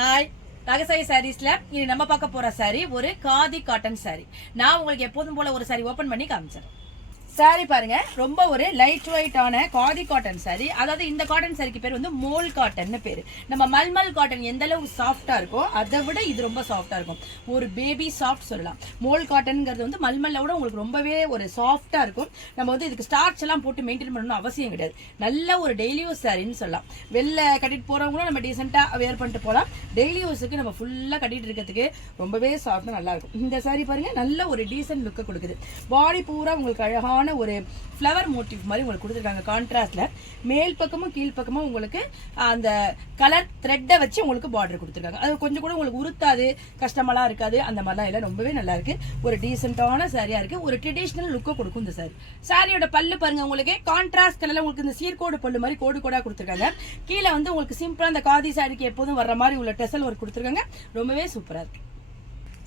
Hi, ரகசாயி சாரீஸ்ல இது நம்ம பார்க்க போற சாரி ஒரு காதி காட்டன் சாரி. நான் உங்களுக்கு எப்போதும் போல ஒரு சாரி ஓபன் பண்ணி காமிச்சேன். சாரி பாருங்க, ரொம்ப ஒரு லைட் வெயிட்டான காதி காட்டன் சாரி. அதாவது இந்த காட்டன் சாரிக்கு பேர் வந்து மோல் காட்டன் பேரு. நம்ம மல்மல் காட்டன் எந்த அளவு சாஃப்டா இருக்கோ அதை விட இது ரொம்ப சாஃப்டா இருக்கும். ஒரு பேபி சாஃப்ட் சொல்லலாம். மோல் காட்டன்ங்கிறது வந்து மல்மல்ல விட உங்களுக்கு ரொம்பவே ஒரு சாஃப்டா இருக்கும். நம்ம வந்து இதுக்கு ஸ்டார்ச் எல்லாம் போட்டு மெயின்டைன் பண்ணணும் அவசியம் கிடையாது. நல்ல ஒரு டெய்லி யூஸ் சாரின்னு சொல்லலாம். வெளில கட்டிட்டு போறவங்களும் நம்ம டீசெண்டா வேர் பண்ணிட்டு போகலாம். டெய்லி யூஸுக்கு நம்ம ஃபுல்லா கட்டிட்டு இருக்கிறதுக்கு ரொம்பவே சாஃப்டா நல்லா இருக்கும். இந்த சாரி பாருங்க, நல்ல ஒரு டீசென்ட் லுக்கை கொடுக்குது. பாடி பூரா உங்களுக்கு அழகான ஒரு ஃப்ளவர் மோட்டிவ் மாதிரி உங்களுக்கு கொடுத்துருக்காங்க. கான்ட்ராஸ்ட்ல மேல் பக்கமும் கீழ் பக்கமும் உங்களுக்கு அந்த கலர் த்ரெட்டை வச்சு உங்களுக்கு பார்டர் கொடுத்துருக்காங்க. அது கொஞ்சம் கூட உங்களுக்கு உருத்தாது, கஷ்டமெல்லாம் இருக்காது. அந்த மாதிரிலாம் இல்லை, ரொம்பவே நல்லா இருக்கு. ஒரு டீசென்டான சாரியா இருக்கு. ஒரு ட்ரெடிஷனல் லுக்கை கொடுக்கும் இந்த சாரி. சாரியோட பல்லு பாருங்க, உங்களுக்கு கான்ட்ராஸ்ட் கலர்ல உங்களுக்கு இந்த சீர்கோடு பல்லு மாதிரி கோடு கோடா கொடுத்துருக்காங்க. கீழே வந்து உங்களுக்கு சிம்பிளா அந்த காதி சாரிக்கு எப்போதும் வர்ற மாதிரி உள்ள டெசல் ஒர்க் கொடுத்துருக்காங்க. ரொம்பவே சூப்பரா இருக்கு.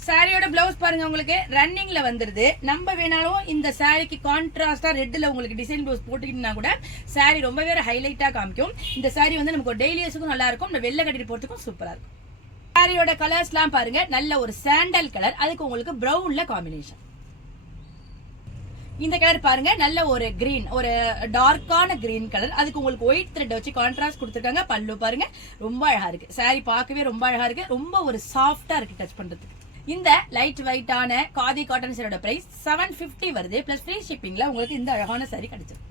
சாரியோட பிளவுஸ் பாருங்க, உங்களுக்கு ரன்னிங்ல வந்துருது. நம்ம வேணாலும் இந்த சாரிக்கு கான்ட்ராஸ்டா ரெட்ல உங்களுக்கு டிசைன் பிளவுஸ் போட்டுக்கிட்டீங்கன்னா கூட சாரி ரொம்பவே ஹைலைட்டா காமிக்கும். இந்த சாரி வந்து நமக்கு டெய்லி யூஸுக்கும் நல்லா இருக்கும், நம்ம வெளில கட்டிட்டு போறதுக்கும் சூப்பரா இருக்கும். சாரியோட கலர்ஸ்லாம் பாருங்க, நல்ல ஒரு சாண்டல் கலர், அதுக்கு உங்களுக்கு பிரவுன்ல காம்பினேஷன். இந்த கலர் பாருங்க, நல்ல ஒரு கிரீன், ஒரு டார்க்கான கிரீன் கலர், அதுக்கு உங்களுக்கு ஒயிட் த்ரெட் வச்சு கான்ட்ராஸ்ட் கொடுத்துருக்காங்க. பல்லு பாருங்க, ரொம்ப அழகா இருக்கு. சாரி பார்க்கவே ரொம்ப அழகா இருக்கு. ரொம்ப ஒரு சாஃப்டா இருக்கு டச் பண்றதுக்கு. இந்த லைட் வெயிட்டான காதி காட்டன் சாரியோட பிரைஸ் 750 வருது. பிளஸ் ஃப்ரீ ஷிப்பிங்ல உங்களுக்கு இந்த அழகான சாரி கிடைச்சிருக்கு.